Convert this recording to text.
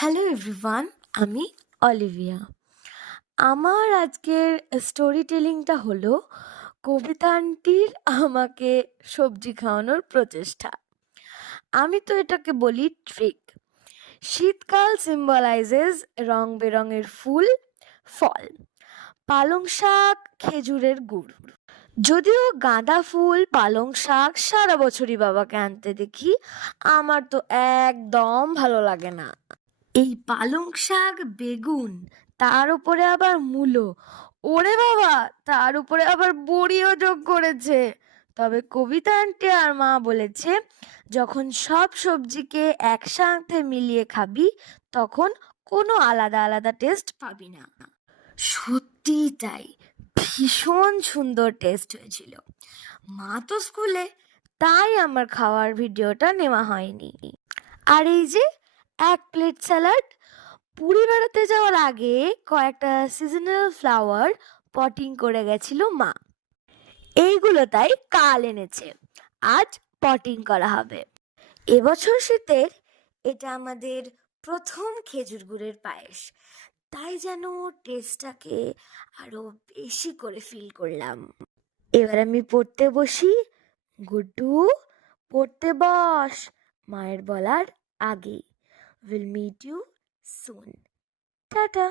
Hello everyone, আমি Olivia. আমার আজকের স্টোরি টেলিংটা হলো কবিতা আন্টির আমাকে সবজি খাওয়ানোর প্রচেষ্টা। আমি তো এটাকে বলি ট্রিক। শীতকাল সিম্বলাইজেস রং বেরঙের ফুল, ফল, পালং শাক, খেজুরের গুড়। যদিও গাঁদা ফুল, পালং শাক সারা বছরই বাবাকে আনতে দেখি, আমার তো একদম ভালো লাগে না। এই পালং শাক, বেগুন, তার উপরে আবার মূলো, ওরে বাবা, তার উপরে আবার বড়িও যোগ করেছে। তবে কবিতা আন্টি আর মা বলেছে, যখন সব সবজিকে একসাথে মিলিয়ে খাবি তখন কোনো আলাদা আলাদা টেস্ট পাবি না। সত্যি তাই, ভীষণ সুন্দর টেস্ট হয়েছিল। মা তো স্কুলে, তাই আমার খাওয়ার ভিডিওটা নেওয়া হয়নি। আর এই যে এক প্লেট স্যালাড, পুরী বেড়াতে যাওয়ার আগে কয়েকটা সিজনাল ফ্লাওয়ার পটিং করে গেছিল মা। এইগুলো তাই কাল এনেছে, আজ পটিং করা হবে। এবছর শীতের এটা আমাদের প্রথম খেজুর গুড়ের পায়েস, তাই যেন টেস্টটাকে আরো বেশি করে ফিল করলাম। এবার আমি পড়তে বসি। গুড্ডু, পড়তে বস, মায়ের বলার আগে। Will meet you soon. Tata.